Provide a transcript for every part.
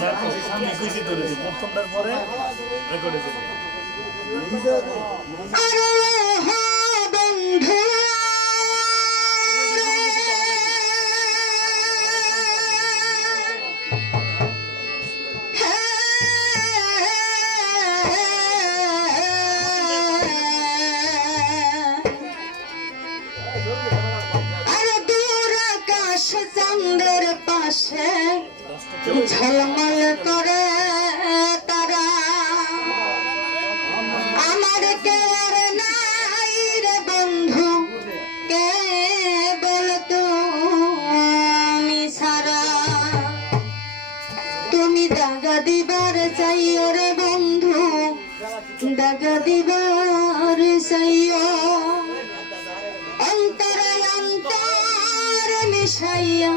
যার আমি খুশি ধরেছি প্রথমটার পরে রেকর্ডে দেবে। ঝলমল করে তারা। আমার কে আর নাই রে বন্ধু কে বল তুমি সারা তুমি দাগা দিবার চাইও রে বন্ধু, দাগা দিবার চাইও। অন্তরে অন্তর মিশাইয়া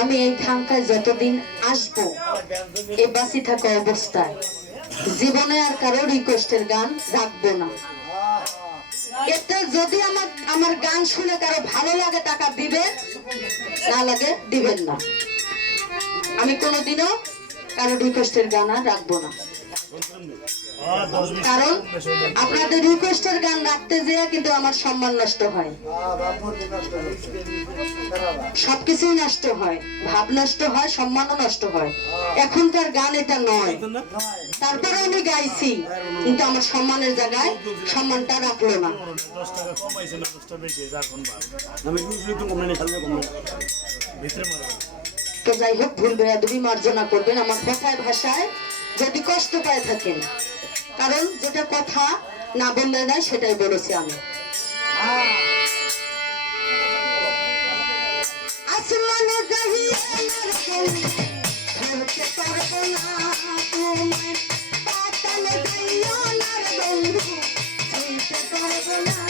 আমি এই খাঙ্কায় যতদিন আসব, এ বাসি থাকা অবস্থায়। জীবনে আর কারও রিকোয়েস্টের গান রাখব না। এতে যদি আমার আমার গান শুনে কারও ভালো লাগে, টাকা দিবে, না লাগে দিবেন না। আমি কোনোদিনও কারও রিকোয়েস্টের গান আর রাখব না। কারণ আপনাদের রিকোয়েস্টের গান রাখতে যেয়ে কিন্তু আমার সম্মান নষ্ট হয়। সবকিছুই নষ্ট হয়। ভাব নষ্ট হয়, সম্মানও নষ্ট হয়। এখনকার গান এটা নয়। তারপরে আমি গাইছি, কিন্তু আমার সম্মানের জায়গায় সম্মানটা রাখল না। তো যাই হোক, ভুল বেয়াদবি মার্জনা করবেন আমার কথায়, ভাষায়। যদি কষ্ট পায় থাকেন। কারণ যেটা কথা না বললে নাই, সেটাই বলেছি আমি। না না বন্ধু পারব না।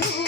রে বন্ধু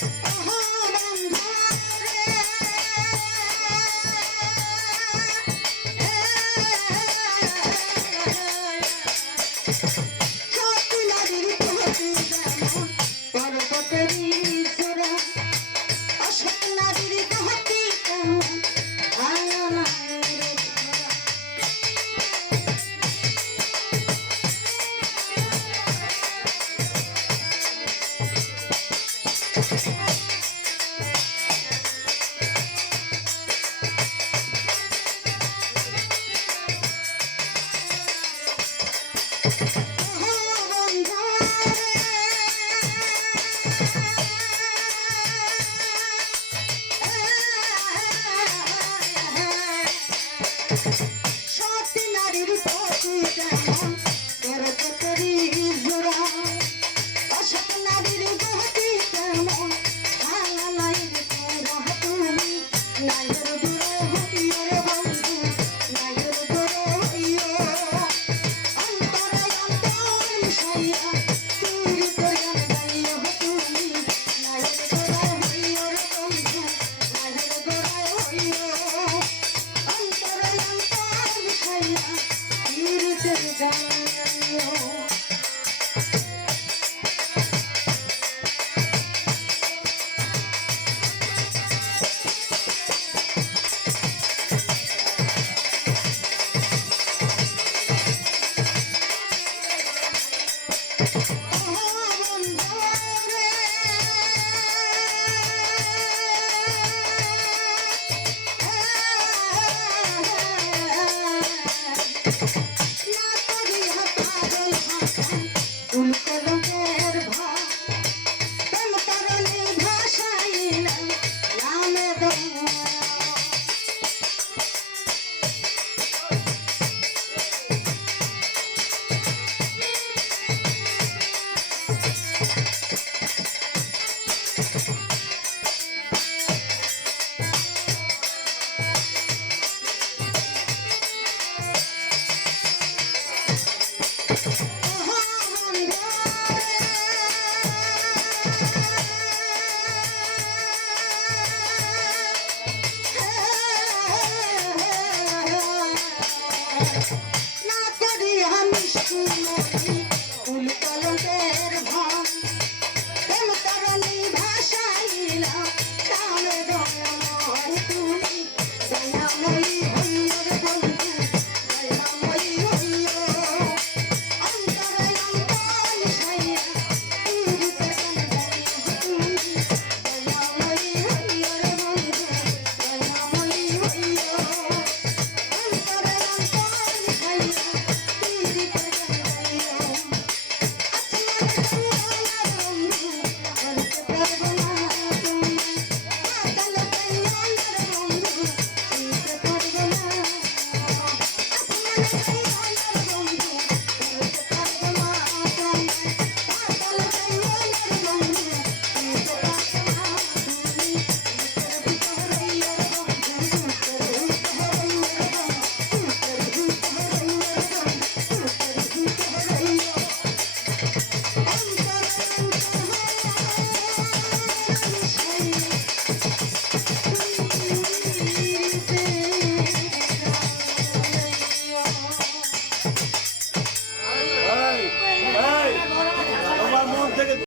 Mm-hmm.